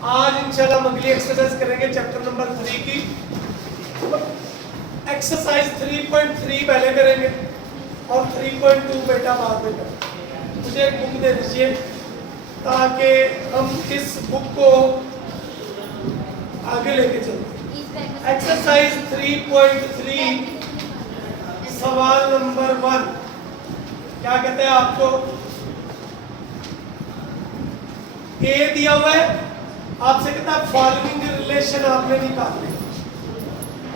आज इंशाल्लाह हम अगली एक्सरसाइज करेंगे चैप्टर नंबर 3 की। एक्सरसाइज 3.3 पहले करेंगे और 3.2 बेटा बाद में करेंगे। मुझे एक बुक दे दीजिए ताकि हम इस बुक को आगे लेके चलें। एक्सरसाइज 3.3 सवाल नंबर 1 क्या कहते हैं आपको? ए दिया हुआ है, आपसे कहता है फॉलोइंग रिलेशन आपने निकालने।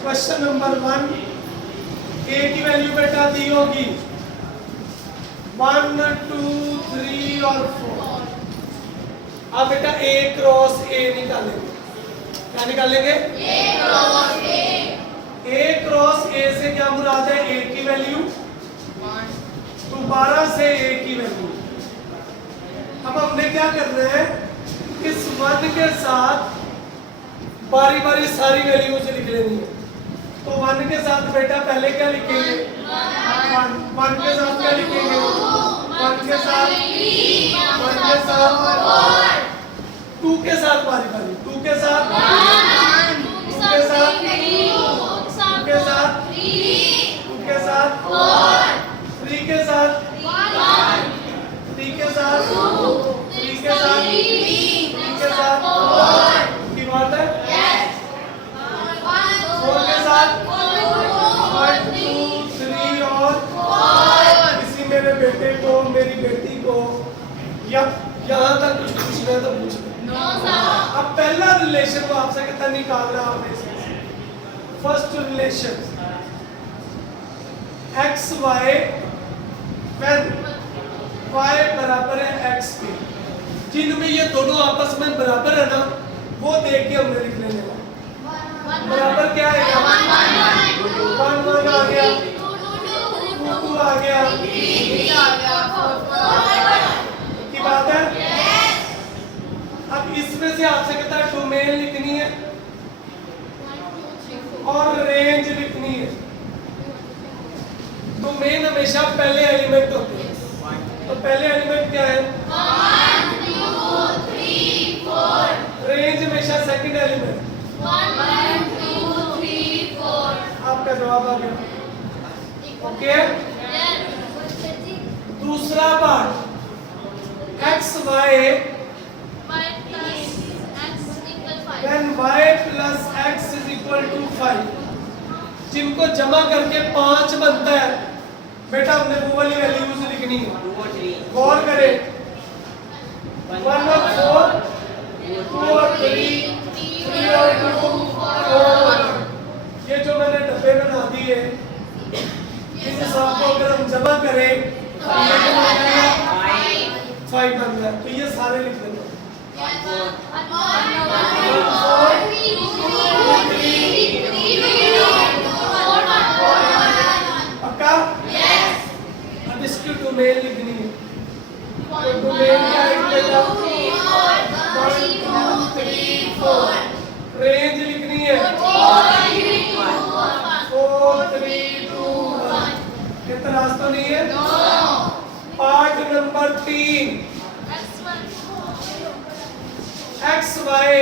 क्वेश्चन नंबर 1, ए की वैल्यू बेटा दी होगी 1 2 3 और 4। आप बेटा ए क्रॉस ए निकालेंगे। क्या निकालेंगे? ए क्रॉस ए। ए क्रॉस ए से क्या मुराद है? ए की वैल्यू 12 से ए की वैल्यू। अब हमने क्या करना है, इस 1 के साथ बारी बारी सारी वैल्यूज लिख लेनी है। तो 1 के साथ बेटा पहले क्या लिखेंगे? 1 के साथ क्या लिखेंगे? 1 के साथ 1 के साथ 2 के साथ बारी बारी 2 के साथ 2 के साथ 2 के साथ 2 के साथ 3 के साथ 3 के साथ 3 के साथ 3 के साथ की बात है 4 के साथ 1 2 3 और किसी मेरे बेटे को मेरी बेटी को या यहाँ तक कुछ पूछना है तो पूछ लो। अब पहला रिलेशन को आपसे कितना निकालना है आपने? First relation x y when y बराबर है x के, जिनमें ये दोनों आपस में बराबर है ना, वो देख के हमने लिख लेने वाला। बराबर क्या है? 1 1 आ गया, 2 2 आ गया, 3 आ गया की बात है। अब इसमें से आपसे कहता है डोमेन लिखनी है और रेंज लिखनी है। डोमेन हमेशा पहले एलिमेंट होते हैं, तो पहले एलिमेंट क्या है? 1 2 3 4। रेंज हमेशा सेकंड एलिमेंट 1 2 3 4। आपका जवाब आ गया। ओके, दूसरा part x y when y plus x is equal to 5, जिनको जमा करके 5 बनता है बेटा, हमने वो वाली वैल्यूज लिखनी है। गौर करें 1 और 4 2 और 3 3 और 2 4। ये जो मैंने डब्बे बना दिए इस हिसाब को अगर हम जमा करें तो ये कितना बनेगा? 5 बन गया। तो ये सारे लिख देंगे। पक्का? अब इसकी डोमेन लिखनी है। तो डोमेन क्या है बेटा? 1 2 3 4। रेंज लिखनी है 4 3 2 1। इतना तो नहीं है? Part number 3 x y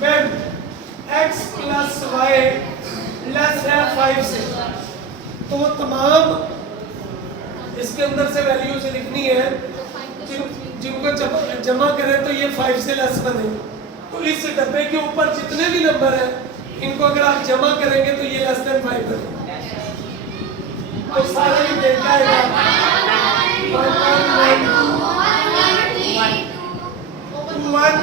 when x plus y less है 5 से, तो वो तमाम इसके अंदर से वैल्यूज लिखनी है जिनको जमा करें तो ये 5 से लेस बने। तो इस डब्बे के ऊपर जितने भी नंबर है इनको अगर आप जमा करेंगे तो ये लेस देन 5 बने। तो सारा ही देखा है 1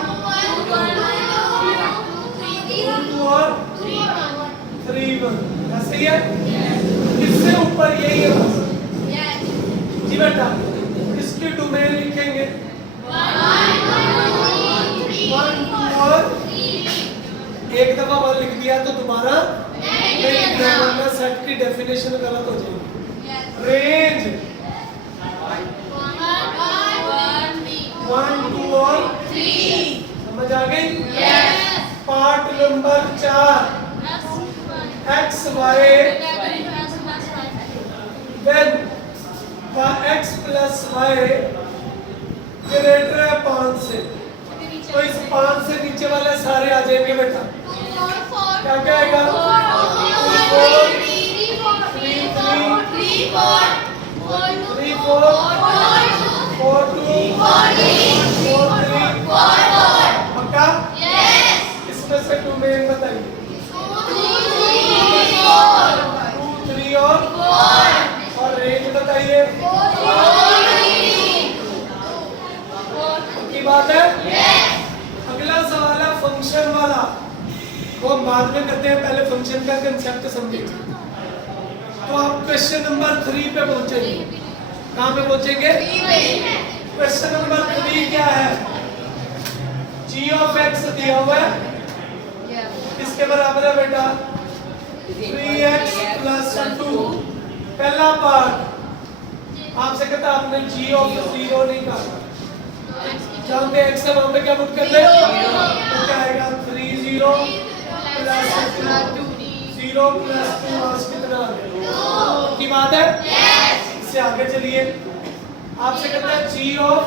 3 1। ऐसे ही है, इससे ऊपर यही है बस। जी बेटा, इसकी डोमेन लिखेंगे 1 2 और एक दफा 1 लिख दिया तो दोबारा नहीं लिखना, वरना सेट की डेफिनेशन गलत हो जाएगी। रेंज 1 2 और 3। समझ आ गई? Part number 4 x y when x plus y greater है 5 से, तो इस 5 से नीचे वाले सारे आ जाएंगे बेटा। क्या क्या आएगा? 4 पक्का? इसमें से 2 में बताइए। 2 3 और रेंज बताइए। की बात है। अगला सवाल है फंक्शन वाला, वो हम बाद में करते हैं, पहले फंक्शन का कंसेप्ट समझिए। तो आप क्वेश्चन नंबर 3 पे पहुंचेंगे। कहाँ पे पहुंचेंगे? क्वेश्चन नंबर 3 क्या है? g ऑफ x दिया हुआ है, किसके बराबर है बेटा? 3x plus 2। पहला पार्ट आपसे कहता है आपने g ऑफ 0 नहीं कहा, जहाँ पे x है वहाँ पे क्या पुट कर ले? तो क्या आएगा? 3 0 प्लस 0 प्लस 2 आज कितना आ गया? की बात है। इससे आगे चलिए, आपसे कहता है g ऑफ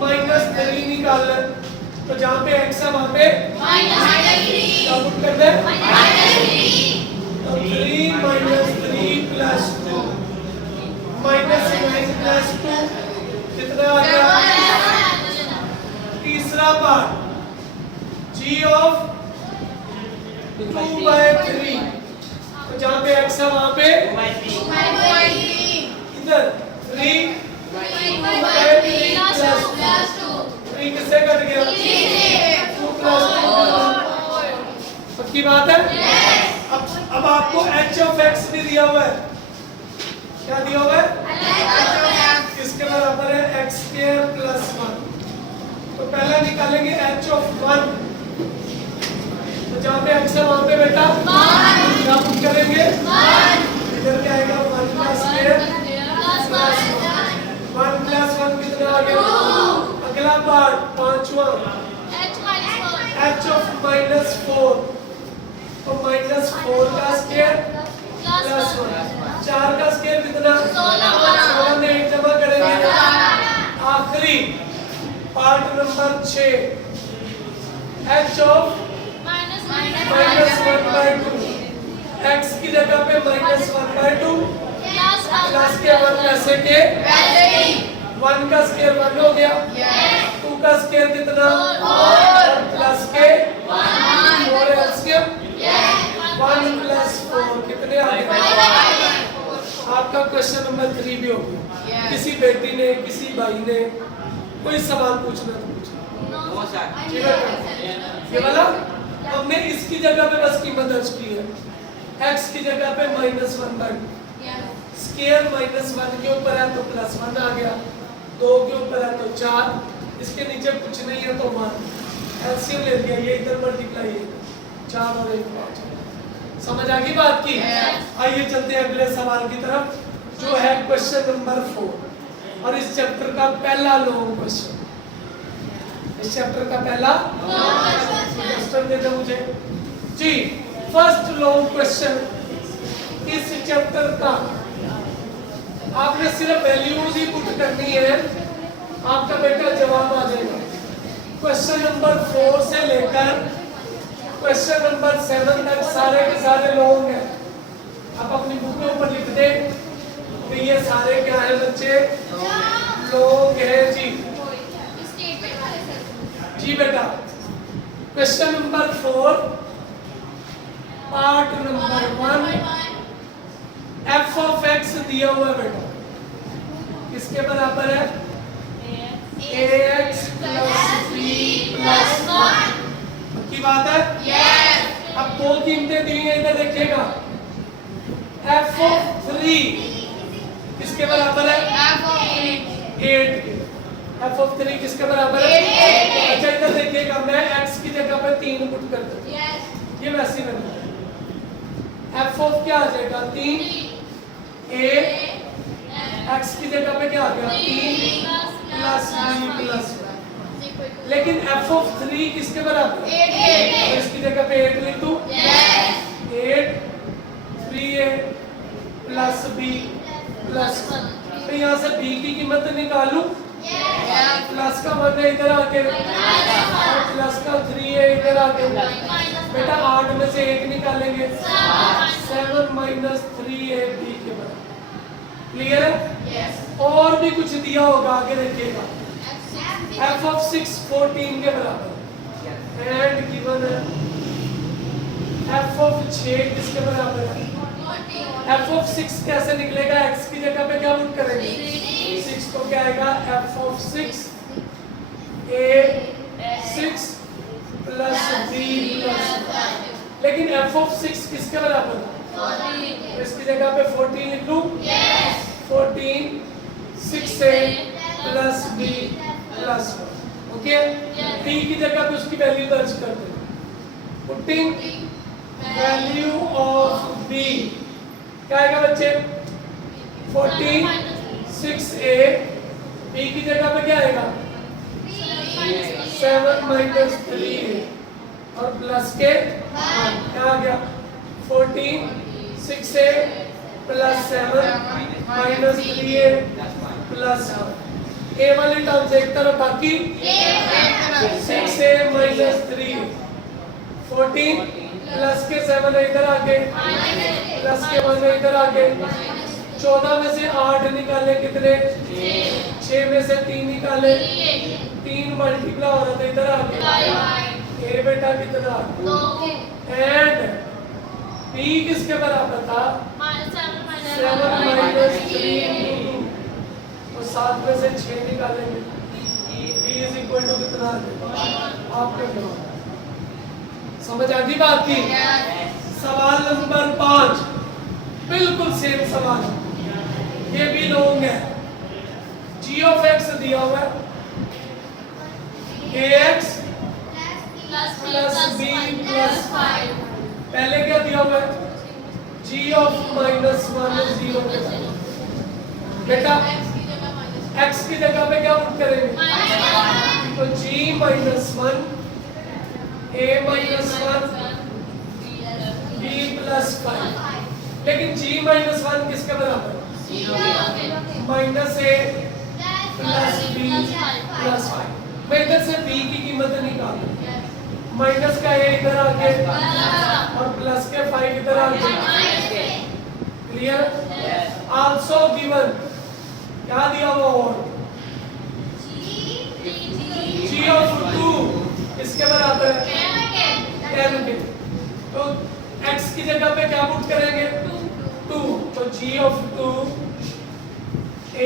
-3 निकाल ले, तो जहाँ पे x है वहाँ पे क्या पुट कर दे? तो 3 -3 प्लस 2 -9 प्लस 2 कितना आ गया? तीसरा पार्ट g ऑफ 2/3, तो जहाँ पे x है वहाँ पे इधर 3 3 किससे कट गया? 2 प्लस 2। पक्की बात है। अब आपको h ऑफ x भी दिया हुआ है। क्या दिया हुआ है? किसके बराबर है? x square plus 1। तो पहले निकालेंगे h ऑफ 1, तो जहाँ पे x है वहाँ पे बेटा क्या पुट करेंगे? इधर क्या आएगा? 1 प्लस स्क्वायर प्लस 1 प्लस 1 कितना आ गया? अगला पार्ट पांचवा h ऑफ -4, तो -4 का स्क्वायर प्लस 1। 4 का स्क्वायर कितना? 16 में 1 जमा करेंगे। आखिरी part number 6 h of -1/2, x की जगह पे -1/2 प्लस के 1 कैसे के 1 का स्क्वायर 1 हो गया, 2 का स्क्वायर कितना? 4 प्लस के 4 एलसीएम 1 प्लस 4 कितने आ गए? आपका क्वेश्चन नंबर 3 भी हो गया। किसी बेटी ने, किसी भाई ने कोई सवाल पूछना तो पूछना। ये वाला हमने इसकी जगह पे बस कीमत दर्ज की है। x की जगह पे -1/2, स्क्वायर -1 के ऊपर है तो +1 आ गया, 2 के ऊपर है तो 4, इसके नीचे कुछ नहीं है तो 1, एलसीएम ले लिया, ये इधर मल्टीप्लाई है 4 और 1 5। समझ आ गई बात की? आइए चलते हैं अगले सवाल की तरफ, जो है क्वेश्चन नंबर 4 और इस चैप्टर का पहला लॉन्ग क्वेश्चन। इस चैप्टर का पहला क्वेश्चन दे दो मुझे जी। फर्स्ट लॉन्ग क्वेश्चन इस चैप्टर का, आपने सिर्फ वैल्यूज ही पुट करनी है, आपका बेटा जवाब आ जाएगा। क्वेश्चन नंबर 4 से लेकर क्वेश्चन नंबर 7 तक सारे के सारे लॉन्ग हैं। आप अपनी बुक के ऊपर लिख दें कि ये सारे क्या है बच्चे? लॉन्ग है जी। जी बेटा, question number 4 part number 1 f of x दिया हुआ है बेटा, किसके बराबर है? ax प्लस b प्लस 1 की बात है। अब 2 कीमतें दी हैं, इधर देखिएगा। f ऑफ 3 किसके बराबर है? 8 के। f ऑफ 3 किसके बराबर है? अच्छा इधर देखिएगा, मैं x की जगह पे 3 पुट कर दूं, ये वैसे ही बनता है। f ऑफ क्या आ जाएगा? 3 a x की जगह पे क्या आ गया? 3 प्लस b प्लस 1। लेकिन f ऑफ 3 किसके बराबर है? 8। तो इसकी जगह पे 8 लिख दूं। 8 3a प्लस b प्लस 1। मैं यहाँ से b की कीमत निकालूं। प्लस का 1 है इधर आके, और प्लस का 3 है इधर आके। बेटा 8 में से 1 निकालेंगे, 7 माइनस 3 है b के बराबर। क्लियर है? और भी कुछ दिया होगा आगे देखिएगा। f of 6 14 के बराबर एंड गिवन है f of 6 किसके बराबर है? f of 6 कैसे निकलेगा? x की जगह पे क्या पुट करेंगे? 6 तो क्या आएगा? f of 6 a 6 plus b plus, लेकिन f of 6 किसके बराबर है? तो इसकी जगह पे 14 लिख लूं। 14 6a plus b plus 1। Okay, b की जगह पे उसकी वैल्यू दर्ज कर दें। पुटिंग वैल्यू ऑफ b क्या आएगा बच्चे? 14 6a, b की जगह पे क्या आएगा? 7 माइनस 3a और प्लस के क्या आ गया? 14 6a plus 7 minus 3a plus 1। a वाली टर्म्स एक तरफ, बाकी 6a माइनस 3 14 प्लस के 7 इधर आके, प्लस के 1 इधर आके। 14 में से 8 निकाले कितने? 6 में से 3 निकाले, 3 मल्टीप्लाई हो रहा था इधर आके। a बेटा कितना? 2। एंड b किसके बराबर था? 7 माइनस 3 तो 7 में से 6 निकालेंगे। b इज इक्वल टू कितना? आपके जवाब समझ आ गई बात की? सवाल नंबर 5 बिल्कुल सेम सवाल, ये भी लॉन्ग है। g ऑफ x दिया हुआ है, ax प्लस b प्लस 5। पहले क्या दिया हुआ है? g ऑफ माइनस 1 0 के बराबर। बेटा x की जगह पे क्या पुट करेंगे? तो g minus 1 a minus 1 b plus 5। लेकिन g माइनस 1 किसके बराबर? Minus a plus b plus 5। मैं इधर से b की कीमत निकालूं। माइनस का a इधर आके और प्लस के 5 इधर आके। क्लियर? आल्सो गिवन क्या दिया हुआ? और g ऑफ 2 किसके बराबर है? 10 के। तो x की जगह पे क्या पुट करेंगे? 2। तो g of 2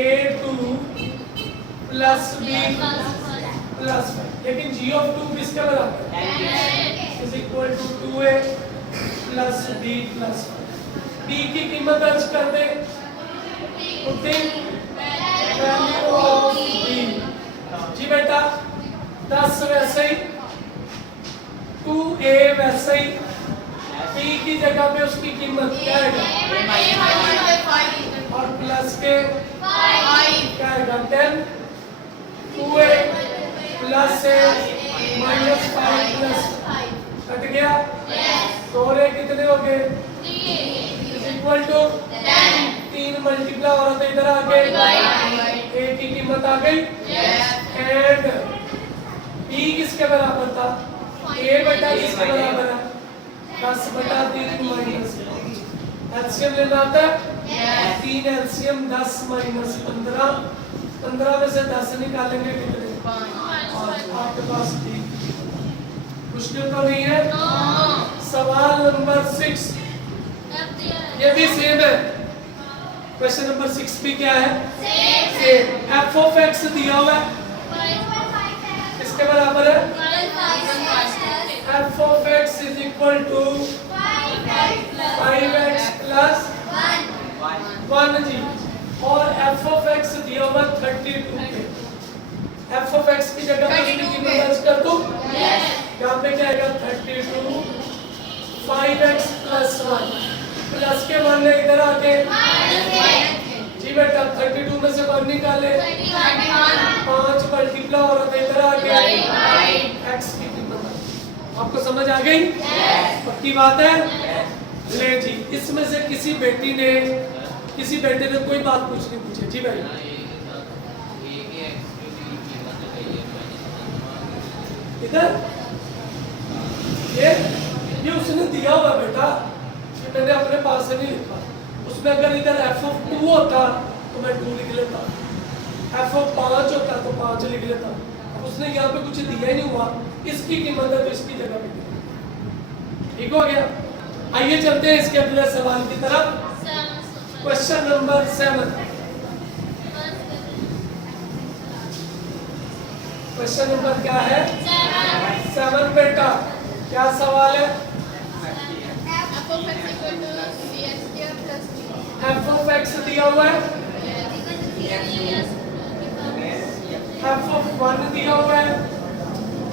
a2 plus b plus 5। लेकिन g ऑफ 2 किसके बराबर है? Is equal to 2a plus b plus 5। b की कीमत दर्ज कर दे। पुटिंग वैल्यू ऑफ b, जी बेटा 10 वैसे ही, 2a वैसे ही, b की जगह पे उसकी कीमत क्या है? और प्लस के क्या आएगा? 10 2a प्लस है माइनस 5 प्लस कट गया। तो रे कितने हो गए? इज इक्वल टू 3 मल्टीप्लाई हो रहा था इधर आके, a की कीमत आ गई। एंड b किसके बराबर था? a बेटा किसके बराबर है? 10/3 माइनस। एलसीएम लेना आता है? 3 एलसीएम 10 माइनस 15। 15 में से 10 निकालेंगे कितने? आपके पास मुश्किल तो नहीं है? सवाल नंबर 6 ये भी सेम है। क्वेश्चन नंबर 6 भी क्या है? सेम। f ऑफ x दिया हुआ है, किसके बराबर है? f of x is equal to 5x plus 1 जी। और f ऑफ x दिया हुआ 32 के। f ऑफ x की जगह पे इसकी कीमत दर्ज कर दूं। यहाँ पे क्या आएगा? 32 5x प्लस 1 प्लस के 1 इधर आके जी बेटा 32 में से 1 निकाले, 5 मल्टीप्लाई हो रहा था इधर आके x की कीमत। आपको समझ आ गई? पक्की बात है? ले जी, इसमें से किसी बेटी ने किसी बेटे ने कोई बात पूछनी पूछे। जी भाई इधर ये उसने दिया हुआ बेटा, कि मैंने अपने पास से नहीं लिखा। उसमें अगर इधर f(2) होता तो मैं 2 लिख लेता, f(5) होता तो 5 लिख लेता। अब उसने यहाँ पे कुछ दिया ही नहीं हुआ, इसकी कीमत है तो इसकी जगह पे ठीक हो गया। आइए चलते हैं इसके अगले सवाल की तरफ। Question number 7। क्वेश्चन नंबर क्या है? 7 बेटा। क्या सवाल है? f of x दिया हुआ है, f of 1 दिया हुआ है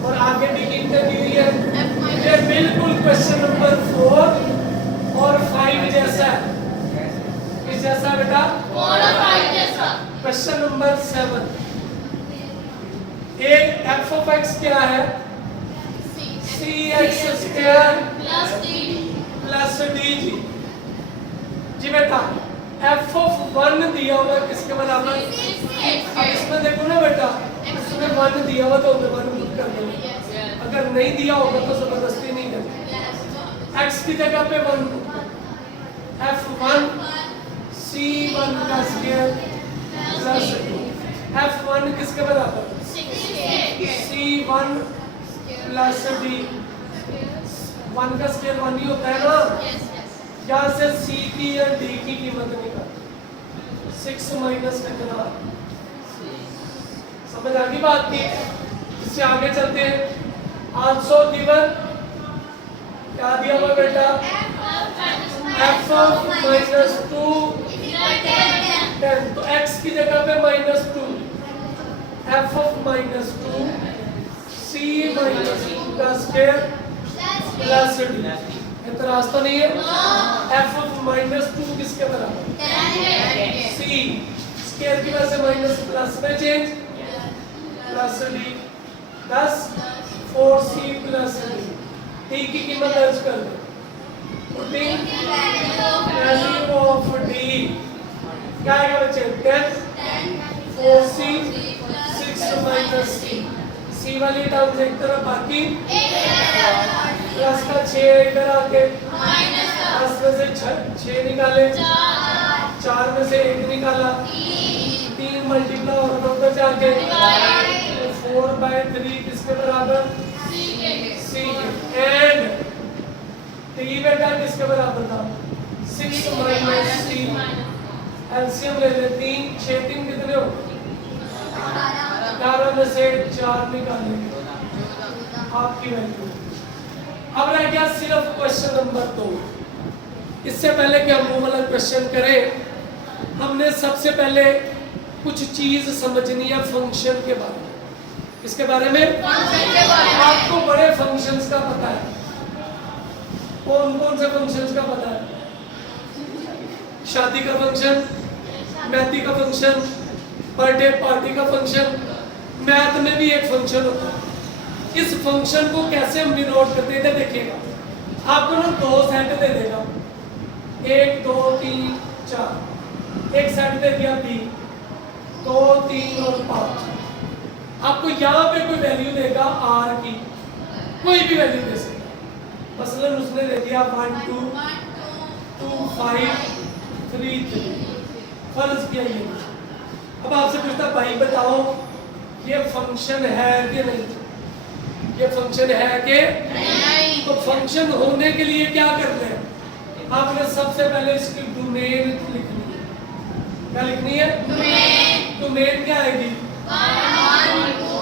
और आगे भी कीमतें दी हुई है। ये बिल्कुल क्वेश्चन नंबर 4 और 5 जैसा है। किस जैसा बेटा? 4 और 5 जैसा। Question number 7। एक f of x क्या है? cx स्क्वायर प्लस d जी बेटा। f of 1 दिया हुआ है किसके बराबर? अब इसमें देखो ना बेटा, इसमें 1 दिया हुआ तो 1 पुट कर देंगे, अगर नहीं दिया होगा तो जबरदस्ती नहीं करनी। x की जगह पे 1, f1 c1 का स्क्वायर प्लस f1 किसके बराबर? c1 plus d। 1 का स्क्वायर 1 ही होता है ना। यहाँ से c की या d की कीमत निकाल। 6 माइनस कितना? समझ आ गई बात की? इससे आगे चलते हैं। आल्सो गिवन क्या दिया हुआ बेटा? f of -2 10, तो x की जगह पे -2, f of -2 c -2 का स्क्वायर प्लस d। इतराज तो नहीं है? f of -2 किसके बराबर? c स्क्वायर की वजह से माइनस प्लस में change, plus d 10 4c plus d। d की कीमत दर्ज कर दो। पुटिंग वैल्यू ऑफ d क्या आएगा बच्चे? 10 4c 6 माइनस c। c वाली टर्म एक तरफ, बाकी प्लस का 6 इधर आके प्लस में से 6 निकाले, 4 में से 1 निकाला, 3 मल्टीप्लाई और उधर जाके 4/3 किसके बराबर? c। एंड d बेटा किसके बराबर था? 6 माइनस c। एलसीएम ले ले, 3 6 3 कितने हो? 11 में से 4 निकालेंगे आपकी वैल्यू। अब रह गया सिर्फ क्वेश्चन नंबर 2। इससे पहले कि हम वो वाला क्वेश्चन करें, हमने सबसे पहले कुछ चीज समझनी है फंक्शन के बारे में। इसके बारे में आपको बड़े फंक्शंस का पता है? कौन कौन से फंक्शंस का पता है? शादी का फंक्शन, मेहंदी का फंक्शन, बर्थडे पार्टी का फंक्शन, मैथ में भी एक फंक्शन होता है। इस फंक्शन को कैसे हम डिनोट करते हैं देखिएगा। आपको ना 2 सेट दे देगा, 1 2 3 4। एक सेट दे दिया b 2 3 और 5। आपको यहाँ पे कोई वैल्यू देगा r की, कोई भी वैल्यू दे सकता है। मसलन उसने दे दिया 1 2 2 5 3 3, फर्ज किया ये। अब आपसे पूछता भाई बताओ ये फंक्शन है कि नहीं? ये फंक्शन है कि नहीं? तो फंक्शन होने के लिए क्या करना है? आपने सबसे पहले इसकी डोमेन लिखनी है। क्या लिखनी है? डोमेन क्या आएगी? 1 2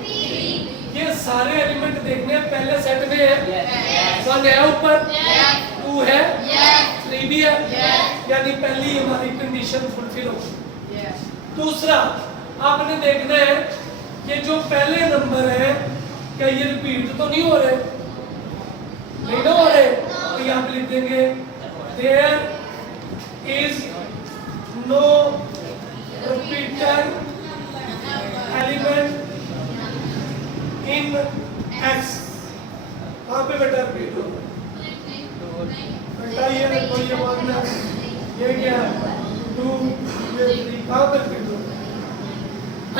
3। ये सारे एलिमेंट देखने हैं। पहले सेट में है 1 है ऊपर, 2 है, 3 भी है, यानी पहली हमारी कंडीशन फुलफिल होगी। दूसरा आपने देखना है ये जो पहले नंबर है क्या ये रिपीट तो नहीं हो रहे? नहीं ना हो रहे, तो यहाँ पे लिख देंगे there is no repeater element in x. कहाँ पे बेटा रिपीट होगा? बेटा ये देखो, ये मानना ये क्या है? 2 ये 3 कहाँ पर फिट हो?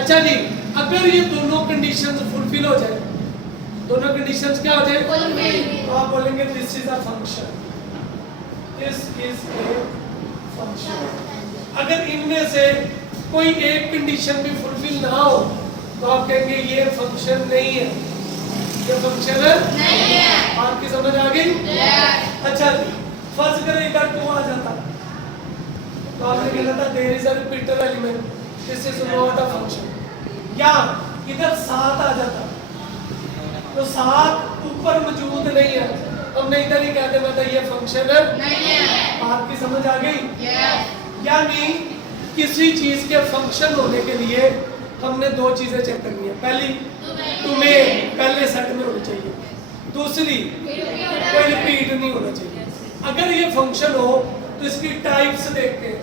अच्छा जी, अगर ये दोनों कंडीशंस फुलफिल हो जाए, दोनों कंडीशंस क्या हो जाए तो आप बोलेंगे this is a function, this is a function. अगर इनमें से कोई एक कंडीशन भी फुलफिल ना हो तो आप कहेंगे ये फंक्शन नहीं है, ये फंक्शन नहीं है। आपकी समझ आ गई? अच्छा जी, फर्ज करें इधर 2 आ जाता तो आपने कहना था there is a repeater element, this is not a function. या इधर 7 आ जाता तो 7 ऊपर मौजूद नहीं है, हमने इधर ही कह देना था ये फंक्शन नहीं है। आपकी समझ आ गई? यानी किसी चीज के फंक्शन होने के लिए हमने 2 चीजें चेक करनी है। पहली तुम्हें पहले सेट में होनी चाहिए, दूसरी कोई रिपीट नहीं होना चाहिए। अगर ये फंक्शन हो तो इसकी टाइप्स देखते हैं।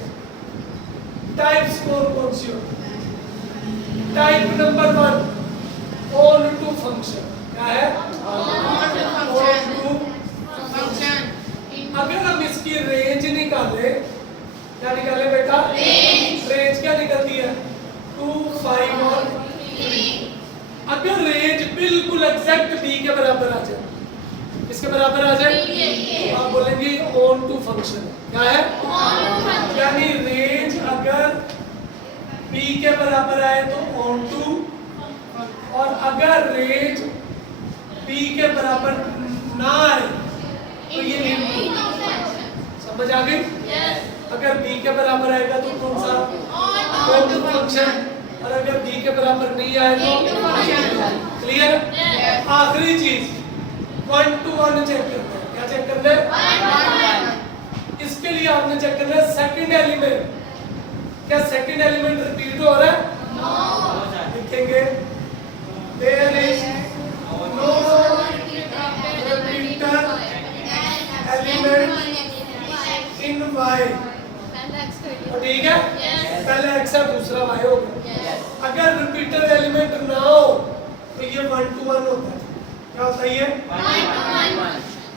टाइप्स कौन सी हो? Type number 1 onto function. क्या है? Onto function. अगर हम इसकी रेंज निकाले, क्या निकाले बेटा? रेंज क्या निकलती है? 2, 5 और 3। अगर रेंज बिल्कुल एग्जैक्ट b के बराबर आ जाए, किसके बराबर आ जाए? तो आप बोलेंगे ऑन टू फंक्शन। क्या है? यानी रेंज अगर b के बराबर आए तो ऑन टू, और अगर रेंज b के बराबर ना आए तो ये इनटू। समझ आ गई? अगर b के बराबर आएगा तो कौन सा? Onto function. और अगर b के बराबर नहीं आए तो क्लियर? आखिरी चीज 1 to 1 चेक करना है। क्या चेक करना है? इसके लिए आपने चेक करना है सेकंड एलिमेंट। क्या सेकंड एलिमेंट रिपीट हो रहा है? नो। लिखेंगे there is no repeater element in y। ठीक है? पहले x है, दूसरा y होगा। अगर रिपीटर एलिमेंट ना हो तो ये 1 to 1 होता है। क्या होता है ये?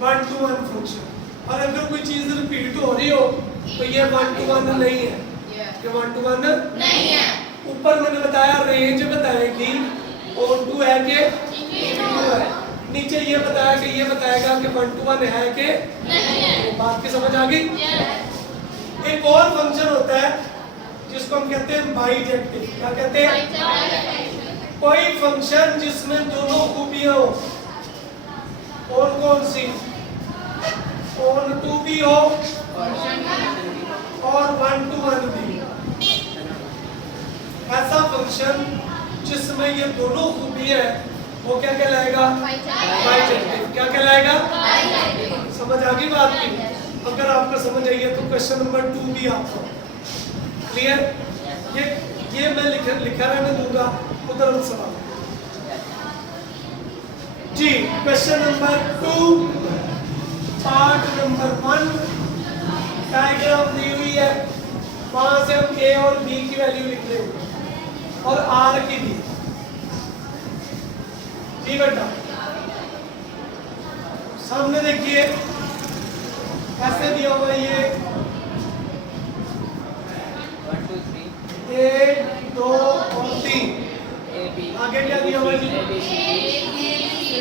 1 to 1 फंक्शन। और अगर कोई चीज रिपीट हो रही हो तो ये 1 to 1 नहीं है। ये 1 to 1 नहीं है। ऊपर मैंने बताया रेंज बताएगी ऑन टू है कि इनटू है। नीचे ये बताया कि ये बताएगा कि 1 to 1 है कि नहीं है। बात की समझ आ गई? एक और फंक्शन होता है जिसको हम कहते हैं बाइजेक्टिव। क्या कहते हैं? कोई फंक्शन जिसमें दोनों खूबियां हो। कौन सी? ऑन टू भी हो और 1 to 1 भी। ऐसा फंक्शन जिसमें ये दोनों खूबियां है वो क्या कहलाएगा? बाइजेक्टिव। क्या कहलाएगा? समझ आ गई बात की? अगर आपको समझ आई है तो क्वेश्चन नंबर 2 भी आपको क्लियर? ये मैं लिखा रहने दूंगा, उधर हम सवाल जी। Question number 2 part number 1 diagram दी हुई है, वहां से हम a और b की वैल्यू लिख लेंगे और r की भी। जी बेटा सामने देखिए कैसे दिया हुआ है ये 1, 2 और 3। आगे क्या दिया हुआ है?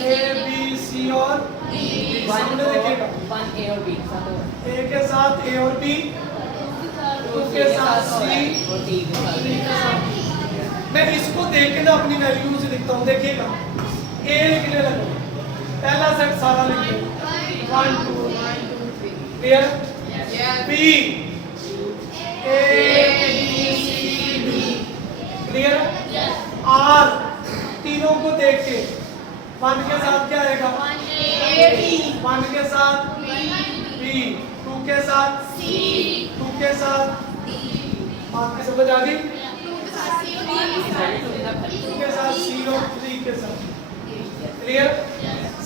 A, B, C और D। सामने देखिएगा 1 A और B A के साथ A और B, 2 के साथ C और D के साथ। 3 के साथ। मैं इसको देख के ना अपनी वैल्यू से लिखता हूँ। देखिएगा A लिखने लगा, पहला सेट सारा लिख दो 1 2 clear? B A B C D clear? R तीनों को देख के 1 के साथ क्या आएगा? 1 के साथ B, 2 के साथ C, 2 के साथ आपकी समझ आ गई? 2 के साथ C और 3 के साथ क्लियर?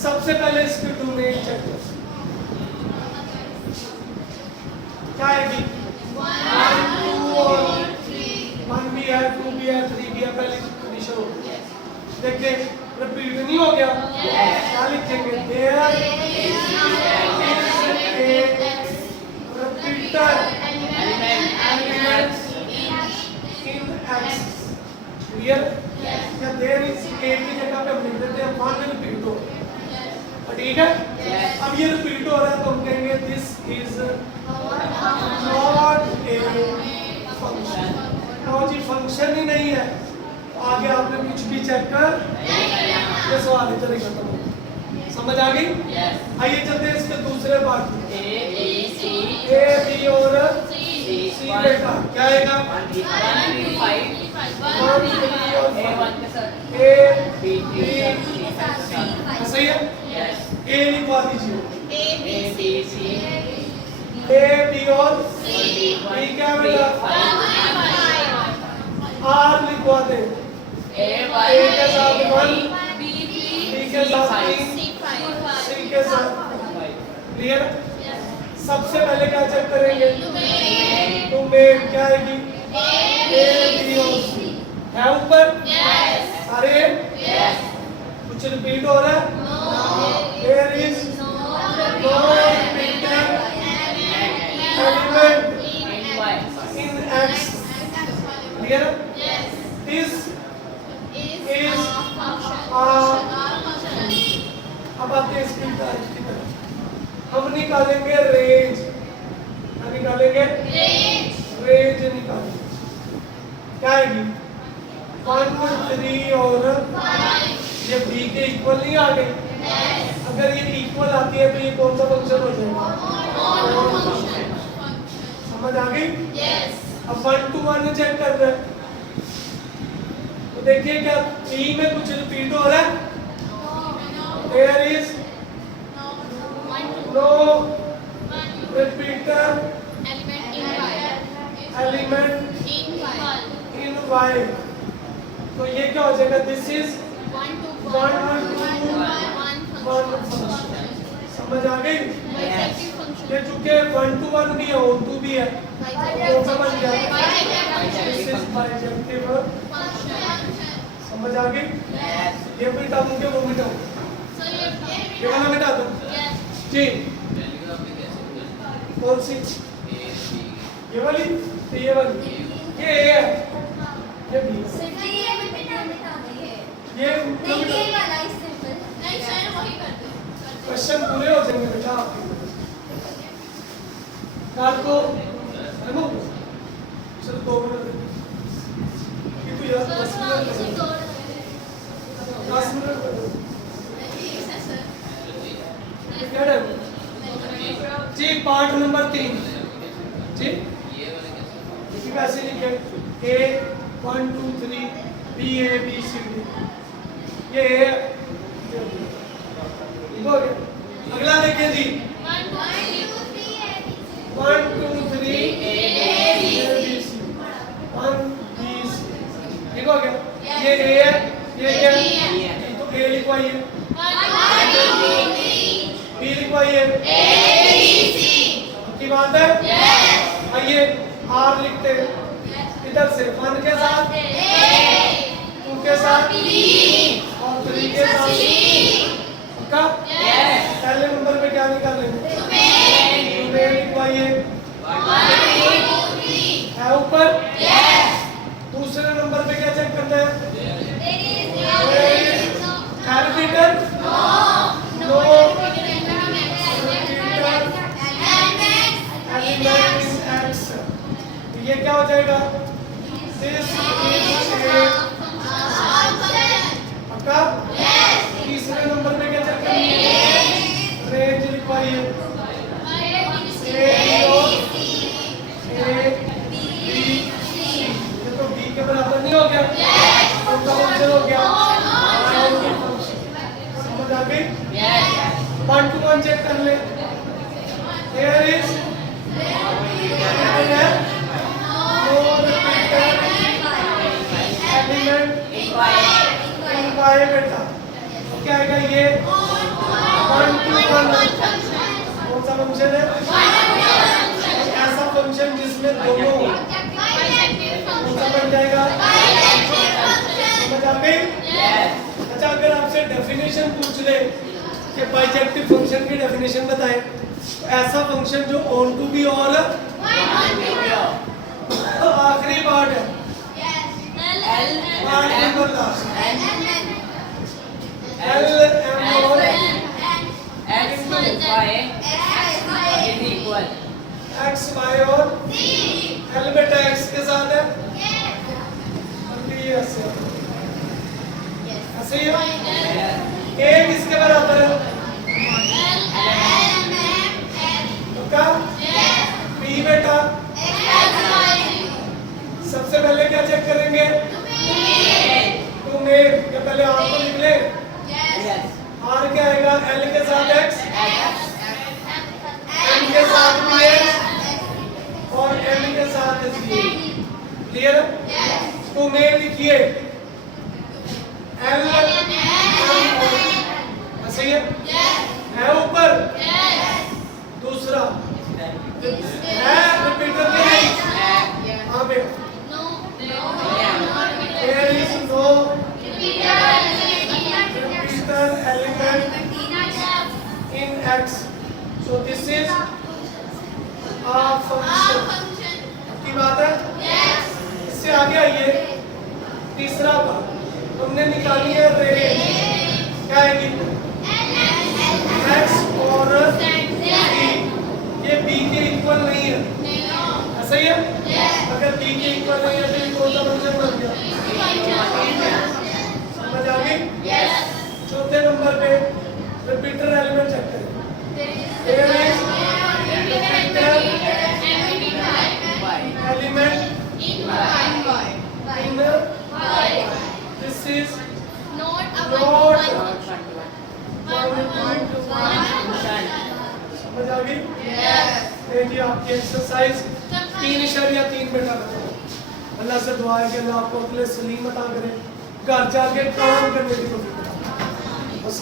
सबसे पहले इसके 2 में चेक करो क्या आएगी? 1 2 और 1 भी है, 2 भी है, 3 भी है। पहली कंडीशन होगी, देखिए रिपीट नहीं हो गया। क्या लिखेंगे? There is a repeated element x clear या देयर इज a की जगह पे हम लिख देते हैं 1 रिपीट हो ठीक है अब ये रिपीट हो रहा है तो हम कहेंगे this is not a function no जी फंक्शन ही नहीं है आगे आपने कुछ भी चेक कर ये सवाल इधर ही खत्म हो समझ आ गई आइए चलते हैं इसके दूसरे पार्ट में ए बी और सी बेटा क्या आएगा 1 3 5 1 3 और A1 के साथ ए B बी 3 सही है यस ए लिखवा दीजिए A B C A B और बी क्या बेटा आर लिखवा दे A ए के साथ 1 B बी के साथ 3 सी के साथ क्लियर सबसे पहले क्या चेक करेंगे तो मेन क्या आएगी ए बी और सी है ऊपर सारे कुछ रिपीट हो रहा है there is no repeated element in x clear this is अब आते हैं इसकी तरफ हम निकालेंगे रेंज क्या निकालेंगे रेंज निकालेंगे क्या आएगी 1 3 और ये b के इक्वल नहीं आ गए अगर ये इक्वल आती है तो ये कौन सा फंक्शन हो जाएगा समझ आ गई अब 1 to 1 चेक कर रहे हैं तो देखिए क्या b में कुछ रिपीट हो रहा है there is no repeater element in y तो ये क्या हो जाएगा दिस इज 1 to 1 समझ आ गई ये चूंकि 1 to 1 भी है on to भी है तो समझ गया दिस इज बाइजेक्टिव समझ आ गई ये मिटा दूंगे वो मिटा ये वाला मिटा दो जी कौन सी ये वाली तो ये वाली ये A है ये B ये क्वेश्चन पूरे हो जाएंगे बेटा आपके कार को रिमूव चलो 2 मिनट ये तो यार 10 मिनट जी पार्ट नंबर 3 जी इसी का ऐसे लिखे A 1 2 3 B A B C D ये A हो गया अगला देखिए जी 1 2 3 A B C 1 B C ठीक हो गया ये A है ये क्या है तो A लिखवाइए B लिखवाइए की बात है आइए R लिखते हैं इधर से 1 के साथ 2 के साथ और 3 के साथ पक्का पहले नंबर पे क्या निकालेंगे तुम्हें लिखवाइए है ऊपर दूसरे नंबर पे क्या चेक करना है repeated no element in x ये क्या हो जाएगा दिस इज ए पक्का तीसरे नंबर पे क्या चेक करेंगे रेंज लिखवाइए ए बी सी ये तो b के बराबर नहीं हो गया कौन सा फंक्शन हो गया समझ आ गई 1 to 1 चेक कर ले there is बेटा क्या आएगा ये 1 to 1 कौन सा फंक्शन है ऐसा फंक्शन जिसमें दोनों कौन सा बन जाएगा समझ आ गई अच्छा अगर आपसे डेफिनेशन पूछ ले कि बाइजेक्टिव फंक्शन की डेफिनेशन बताएं तो ऐसा फंक्शन जो ऑन टू भी और आखिरी पार्ट है part number last L M और X Y और L बेटा X के साथ है और B ऐसे ऐसे ही है A किसके बराबर है तो क्या B बेटा सबसे पहले क्या चेक करेंगे तो मेल क्या पहले R को लिख ले R क्या आएगा L के साथ X M के साथ भी X और M के साथ G क्लियर तो मेल लिखिए L सही है ऊपर दूसरा है रिपीटर के नहीं हाँ पे there is no repeater element in X so this is a function की बात है इससे आगे आइए तीसरा बात हमने निकाली है रेंज क्या आएगी X और B ये B के इक्वल नहीं है ऐसा ही है अगर B के इक्वल नहीं है तो ये कौन सा फंक्शन बन गया समझ आ गई चौथे नंबर पे रिपीटर एलिमेंट चेक करें there is repeater element in this is not समझ आ गई देखिए आपकी एक्सरसाइज 3.3 बेटा करो अल्लाह से दुआ है कि अल्लाह आपको अक्ल सलीम अता करे घर जाके काम करने की कोशिश करें बस